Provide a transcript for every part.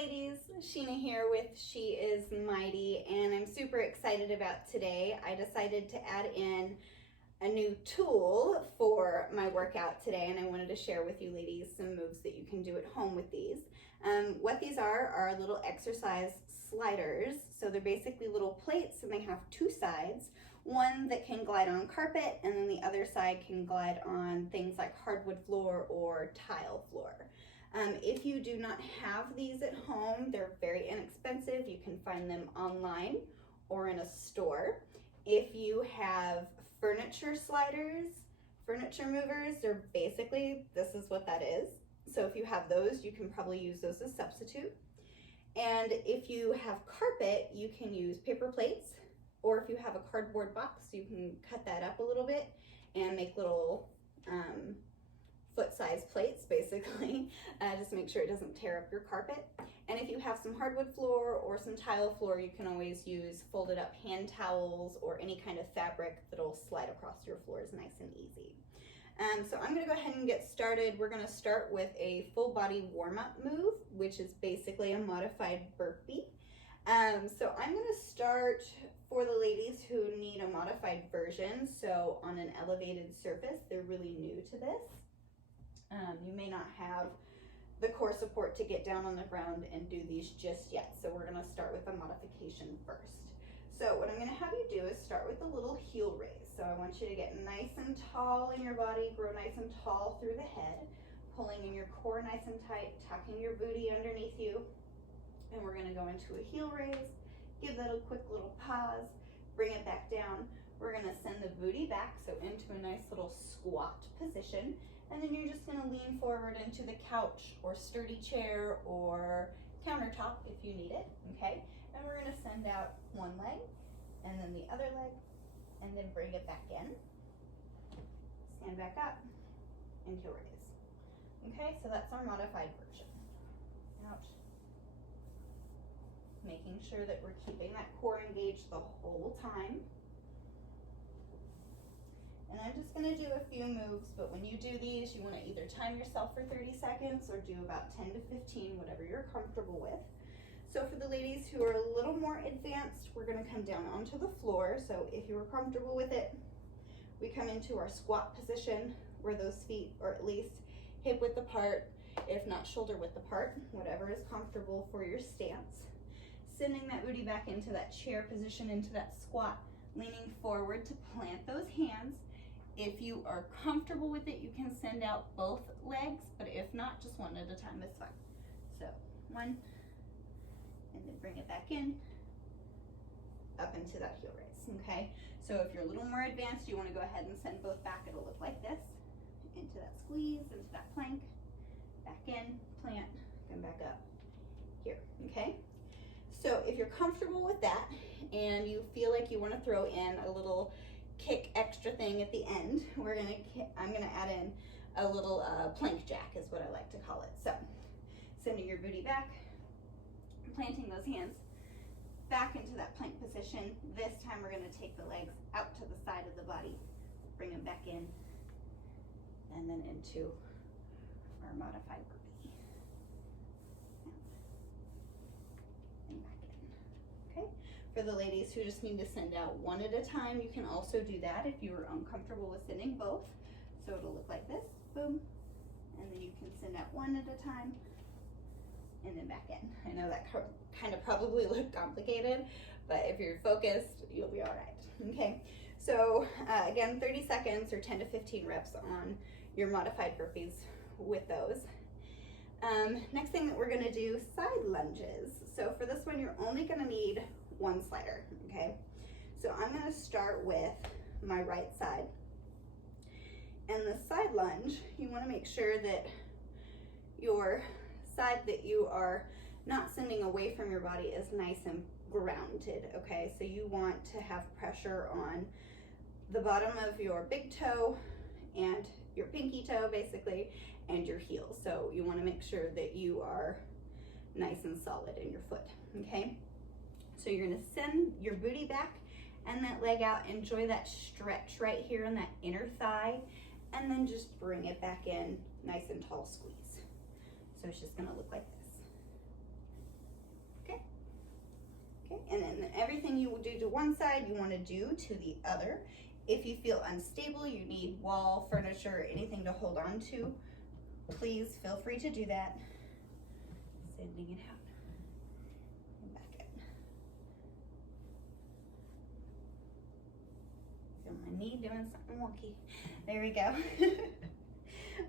ladies, Sheena here with She Is Mighty, and I'm super excited about today. I decided to add in a new tool for my workout today, and I wanted to share with you ladies some moves that you can do at home with these. What these are little exercise sliders. So they're basically little plates, and they have two sides. One that can glide on carpet, and then the other side can glide on things like hardwood floor or tile floor. If you do not have these at home, they're very inexpensive. You can find them online or in a store. If you have furniture sliders, furniture movers, they're basically, this is what that is. So if you have those, you can probably use those as substitute. And if you have carpet, you can use paper plates, or if you have a cardboard box, you can cut that up a little bit and make little foot-size plates, basically. Just make sure it doesn't tear up your carpet. And if you have some hardwood floor or some tile floor, you can always use folded up hand towels or any kind of fabric that'll slide across your floors nice and easy. So I'm gonna go ahead and get started. We're gonna start with a full body warm-up move, which is basically a modified burpee. So I'm gonna start for the ladies who need a modified version. So on an elevated surface, they're really new to this. You may not have the core support to get down on the ground and do these just yet. So we're gonna start with a modification first. So what I'm gonna have you do is start with a little heel raise. So I want you to get nice and tall in your body, grow nice and tall through the head, pulling in your core nice and tight, tucking your booty underneath you. And we're gonna go into a heel raise, give that a quick little pause, bring it back down. We're gonna send the booty back, so into a nice little squat position. And then you're just gonna lean forward into the couch or sturdy chair or countertop if you need it, okay? And we're gonna send out one leg and then the other leg and then bring it back in. Stand back up and heel raise. Okay, so that's our modified version. Ouch. Making sure that we're keeping that core engaged the whole time. And I'm just gonna do a few moves, but when you do these, you wanna either time yourself for 30 seconds or do about 10 to 15, whatever you're comfortable with. So for the ladies who are a little more advanced, we're gonna come down onto the floor. So if you were comfortable with it, we come into our squat position where those feet are at least hip width apart, if not shoulder width apart, whatever is comfortable for your stance. Sending that booty back into that chair position, into that squat, leaning forward to plant those hands. If you are comfortable with it, you can send out both legs, but if not, just one at a time is fine. So one, and then bring it back in, up into that heel raise, okay? So if you're a little more advanced, you wanna go ahead and send both back. It'll look like this, into that squeeze, into that plank, back in, plant, come back up, here, okay? So if you're comfortable with that and you feel like you wanna throw in a little kick extra thing at the end, I'm gonna add in a little plank jack is what I like to call it. So sending your booty back, planting those hands back into that plank position. This time we're gonna take the legs out to the side of the body, bring them back in, and then into our modified burpee. And back in, okay? For the ladies who just need to send out one at a time, you can also do that if you are uncomfortable with sending both. So it'll look like this, boom, and then you can send out one at a time and then back in. I know that kind of probably looked complicated, but if you're focused, you'll be all right, okay? So again, 30 seconds or 10 to 15 reps on your modified burpees with those. Next thing that we're gonna do, side lunges. So for this one, you're only gonna need one slider, okay? So I'm gonna start with my right side. And the side lunge, you wanna make sure that your side that you are not sending away from your body is nice and grounded, okay? So you want to have pressure on the bottom of your big toe and your pinky toe, basically, and your heel. So you wanna make sure that you are nice and solid in your foot, okay? So you're gonna send your booty back and that leg out. Enjoy that stretch right here in that inner thigh, and then just bring it back in, nice and tall squeeze. So it's just gonna look like this. everything you will do to one side, you want to do to the other. If you feel unstable, you need wall, furniture, anything to hold on to, please feel free to do that. Sending it out and back in. Feel my knee doing something wonky. There we go.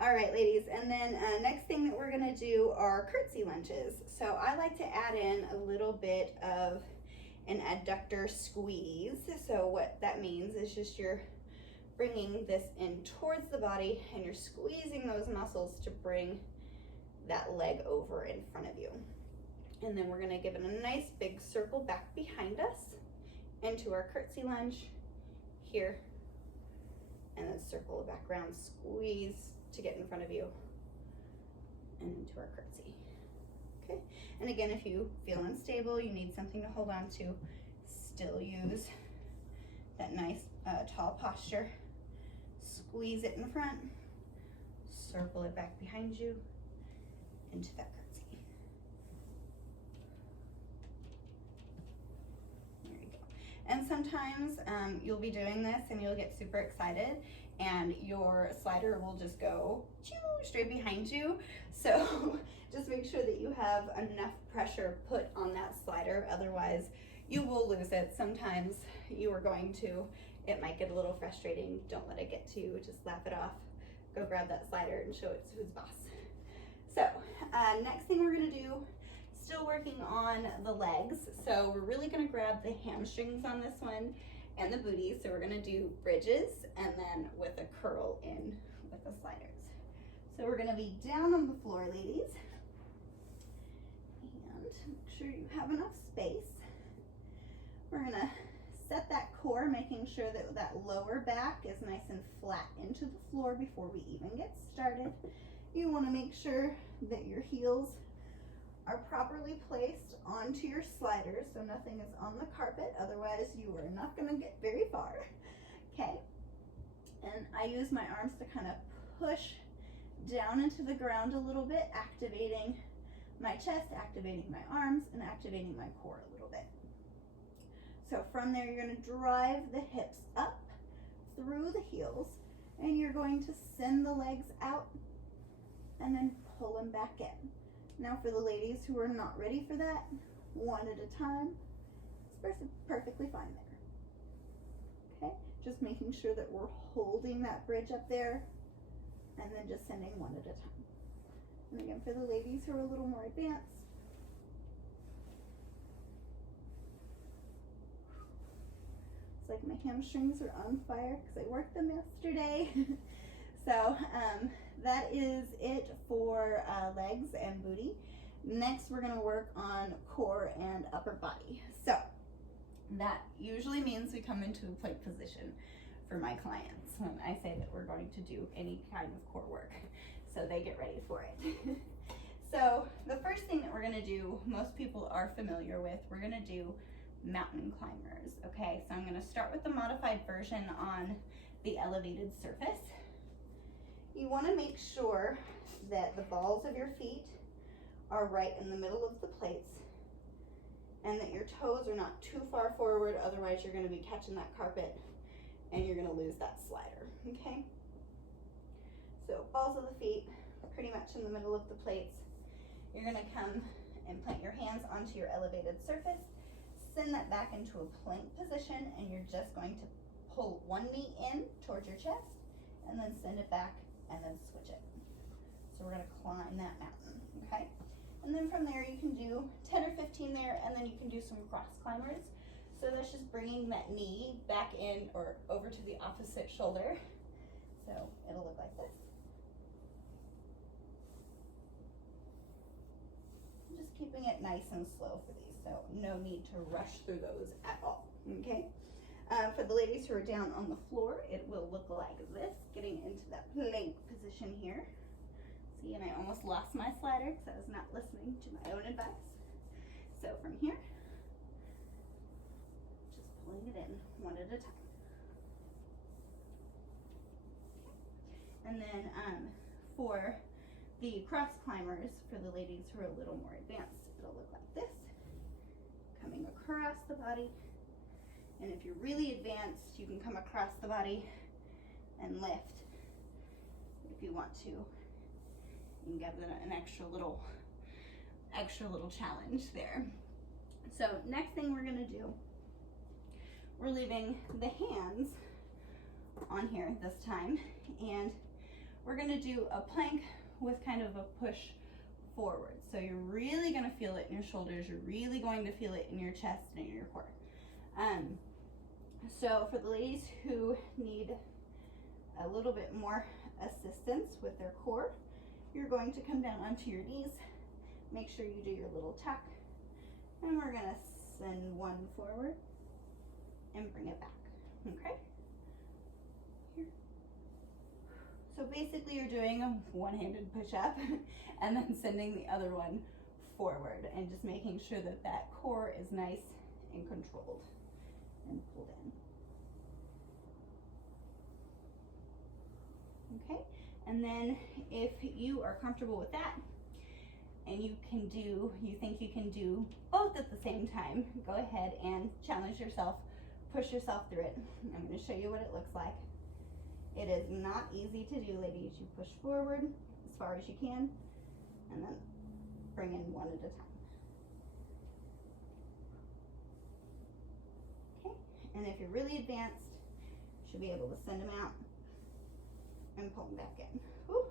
All right, ladies, and then next thing that we're gonna do are curtsey lunges. So I like to add in a little bit of an adductor squeeze. So what that means is just you're bringing this in towards the body and you're squeezing those muscles to bring that leg over in front of you. And then we're gonna give it a nice big circle back behind us into our curtsey lunge here, and then circle back around, squeeze to get in front of you and into our curtsey. Okay, and again, if you feel unstable, you need something to hold on to, still use that nice tall posture. Squeeze it in the front, circle it back behind you into that curtsey. There you go. And sometimes you'll be doing this and you'll get super excited and your slider will just go straight behind you. So just make sure that you have enough pressure put on that slider, otherwise you will lose it. Sometimes you are going to, it might get a little frustrating. Don't let it get to you, just laugh it off. Go grab that slider and show it to who's boss. So next thing we're gonna do, still working on the legs. So we're really gonna grab the hamstrings on this one and the booty. So we're gonna do bridges and then with a curl in with the sliders. So we're gonna be down on the floor, ladies. And make sure you have enough space. We're gonna set that core, making sure that that lower back is nice and flat into the floor before we even get started. You wanna make sure that your heels are properly placed onto your sliders so nothing is on the carpet, otherwise you are not gonna get very far. Okay, and I use my arms to kind of push down into the ground a little bit, activating my chest, activating my arms, and activating my core a little bit. So from there, you're going to drive the hips up through the heels, and you're going to send the legs out and then pull them back in. Now for the ladies who are not ready for that, one at a time, it's perfectly fine there. Okay, just making sure that we're holding that bridge up there and then just sending one at a time. And again, for the ladies who are a little more advanced, it's like my hamstrings are on fire because I worked them yesterday. So that is it for legs and booty. Next, we're gonna work on core and upper body. So that usually means we come into a plank position for my clients when I say that we're going to do any kind of core work. So they get ready for it. So the first thing that we're gonna do, most people are familiar with, we're gonna do mountain climbers. Okay, so I'm gonna start with the modified version on the elevated surface. You wanna make sure that the balls of your feet are right in the middle of the plates and that your toes are not too far forward, otherwise you're gonna be catching that carpet and you're gonna lose that slider, okay? So balls of the feet pretty much in the middle of the plates. You're gonna come and plant your hands onto your elevated surface, send that back into a plank position, and you're just going to pull one knee in towards your chest and then send it back and then switch it. So we're gonna climb that mountain, okay? And then from there you can do 10 or 15 there, and then you can do some cross climbers. So that's just bringing that knee back in or over to the opposite shoulder. So it'll look like this. Just keeping it nice and slow for these, so no need to rush through those at all, okay? For the ladies who are down on the floor, it will look like this, getting into that plank position here. See, and I almost lost my slider because I was not listening to my own advice. So from here, just pulling it in one at a time. Okay. And then for the cross climbers, for the ladies who are a little more advanced, it'll look like this, coming across across the body. And if you're really advanced, you can come across the body and lift if you want to. You can give it an extra little challenge there. So next thing we're gonna do, we're leaving the hands on here this time, and we're gonna do a plank with kind of a push forward. So you're really gonna feel it in your shoulders, you're really going to feel it in your chest and in your core. So for the ladies who need a little bit more assistance with their core, you're going to come down onto your knees, make sure you do your little tuck, and we're gonna send one forward and bring it back, okay? Here. So basically you're doing a one-handed push-up and then sending the other one forward and just making sure that that core is nice and controlled and pulled in. Okay, and then if you are comfortable with that and you think you can do both at the same time, go ahead and challenge yourself, push yourself through it. I'm going to show you what it looks like. It is not easy to do, ladies. You push forward as far as you can and then bring in one at a time. Okay, and if you're really advanced, you should be able to send them out and pull them back in. Whew.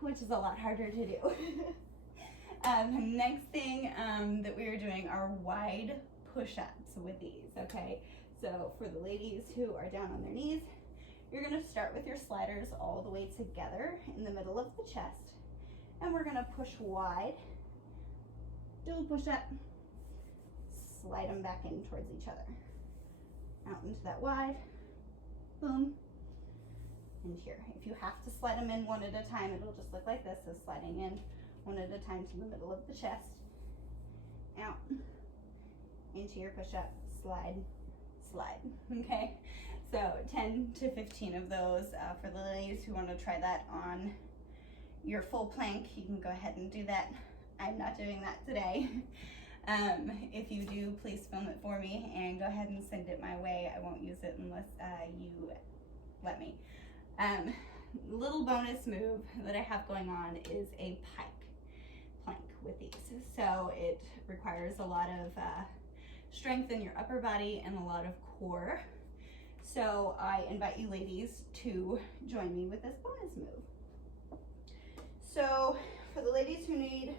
Which is a lot harder to do. Next thing that we are doing are wide push-ups with these, okay? So for the ladies who are down on their knees, you're gonna start with your sliders all the way together in the middle of the chest, and we're gonna push wide, do a push-up, slide them back in towards each other. Out into that wide, boom, and here. If you have to slide them in one at a time, it'll just look like this, so sliding in one at a time to the middle of the chest, out, into your push-up, slide, slide, okay? So 10 to 15 of those. For the ladies who want to try that on your full plank, you can go ahead and do that. I'm not doing that today. If you do, please film it for me and go ahead and send it my way. I won't use it unless you let me. Little bonus move that I have going on is a pike plank with these. So it requires a lot of strength in your upper body and a lot of core. So I invite you ladies to join me with this bonus move. So for the ladies who need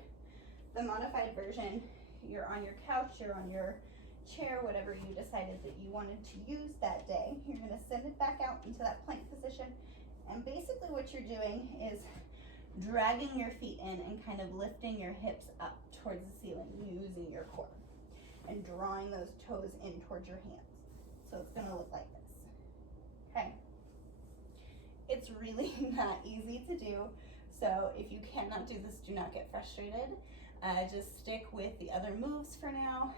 the modified version, you're on your couch, you're on your chair, whatever you decided that you wanted to use that day. You're gonna send it back out into that plank position. And basically what you're doing is dragging your feet in and kind of lifting your hips up towards the ceiling using your core and drawing those toes in towards your hands. So it's gonna look like this, okay? It's really not easy to do. So if you cannot do this, do not get frustrated. Just stick with the other moves for now,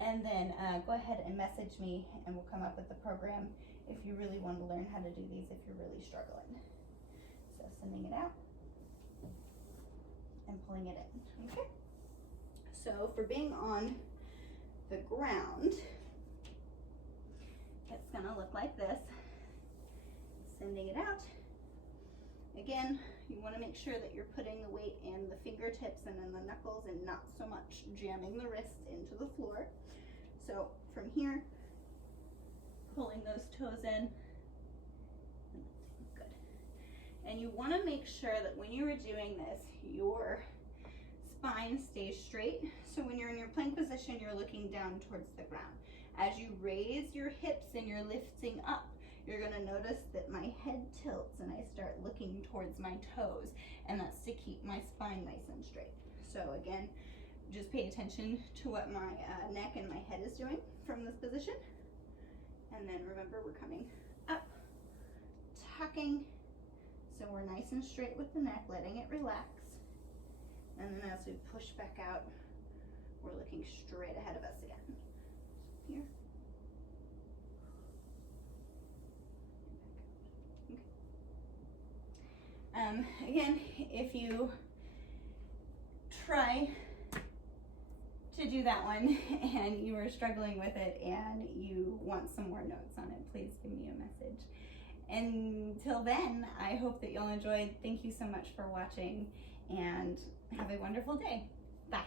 and then go ahead and message me and we'll come up with the program if you really want to learn how to do these if you're really struggling. So sending it out and pulling it in, okay? So for being on the ground, it's gonna look like this. Sending it out. Again, you want to make sure that you're putting the weight in the fingertips and in the knuckles and not so much jamming the wrists into the floor. So from here, pulling those toes in. Good. And you want to make sure that when you are doing this, your spine stays straight. So when you're in your plank position, you're looking down towards the ground. As you raise your hips and you're lifting up, you're gonna notice that my head tilts and I start looking towards my toes, and that's to keep my spine nice and straight. So again, just pay attention to what my neck and my head is doing from this position. And then remember, we're coming up, tucking, so we're nice and straight with the neck, letting it relax. And then as we push back out, we're looking straight ahead of us again. Here. Okay. Again, if you try to do that one and you are struggling with it and you want some more notes on it, please give me a message. Until then, I hope that you'll enjoy. Thank you so much for watching and have a wonderful day. Bye.